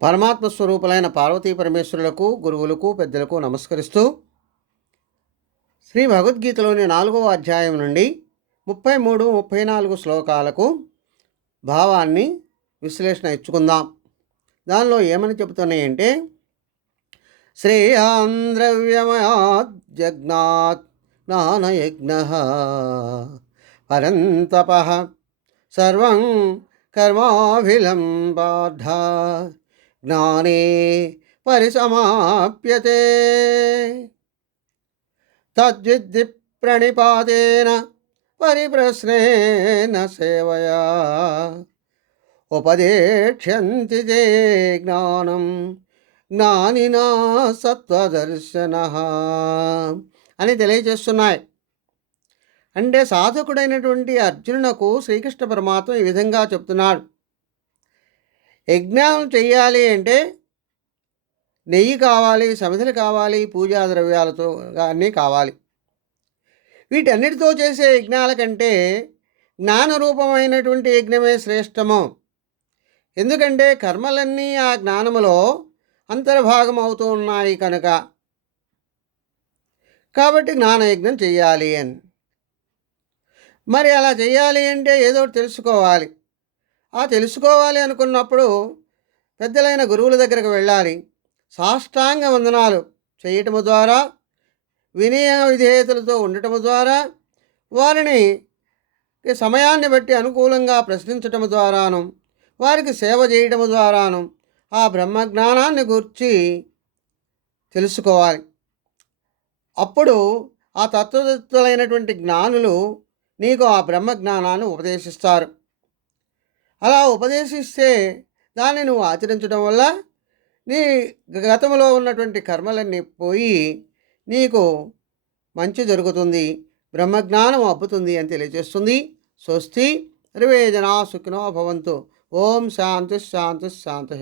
పరమాత్మ స్వరూపులైన పార్వతీ పరమేశ్వరులకు, గురువులకు, పెద్దలకు నమస్కరిస్తూ శ్రీ భగవద్గీతలోని 4వ అధ్యాయం నుండి 33, 34 శ్లోకాలకు భావాన్ని విశ్లేషణ ఇచ్చుకుందాం. దానిలో ఏమని చెబుతున్నాయంటే, శ్రేయాన్ ద్రవ్యమయాత్ జగ్నాత్ జ్ఞానయజ్ఞః పరంతపః సర్వం కర్మాభిలంబార్థ జ్ఞానే పరిసమాప్యతే తద్విద్ధి ప్రణిపాతేన పరిప్రశ్నేన సేవయా ఉపదేక్ష్యంతి తే జ్ఞానం జ్ఞానినా సత్వదర్శనః అని తెలియజేస్తున్నాయి. అంటే సాధకుడైనటువంటి అర్జునునకు శ్రీకృష్ణ పరమాత్మ ఈ విధంగా చెప్తున్నాడు. యజ్ఞం చెయ్యాలి అంటే నెయ్యి కావాలి, సమిధలు కావాలి, పూజా ద్రవ్యాలతో అన్నీ కావాలి. వీటన్నిటితో చేసే యజ్ఞాల కంటే జ్ఞానరూపమైనటువంటి యజ్ఞమే శ్రేష్టము. ఎందుకంటే కర్మలన్నీ ఆ జ్ఞానములో అంతర్భాగం అవుతూ ఉన్నాయి కనుక. కాబట్టి జ్ఞానయజ్ఞం చెయ్యాలి అని. మరి అలా చెయ్యాలి అంటే ఏదో తెలుసుకోవాలి. ఆ తెలుసుకోవాలి అనుకున్నప్పుడు పెద్దలైన గురువుల దగ్గరకు వెళ్ళాలి. సాష్టాంగ వందనాలు చేయటము ద్వారా, వినయ విధేయతలతో ఉండటము ద్వారా, వారిని సమయాన్ని బట్టి అనుకూలంగా ప్రశ్నించటము ద్వారాను, వారికి సేవ చేయటము ద్వారాను ఆ బ్రహ్మజ్ఞానాన్ని గూర్చి తెలుసుకోవాలి. అప్పుడు ఆ తత్వదత్తులైనటువంటి జ్ఞానులు నీకు ఆ బ్రహ్మజ్ఞానాన్ని ఉపదేశిస్తారు. అలా ఉపదేశిస్తే దాన్ని నువ్వు ఆచరించడం వల్ల నీ గతంలో ఉన్నటువంటి కర్మలన్నీ పోయి నీకు మంచి జరుగుతుంది, బ్రహ్మజ్ఞానం అబ్బుతుంది అని తెలియజేస్తుంది. స్వస్తి. సర్వే జనా సుఖినో భవంతు. ఓం శాంతి శాంతి శాంతి.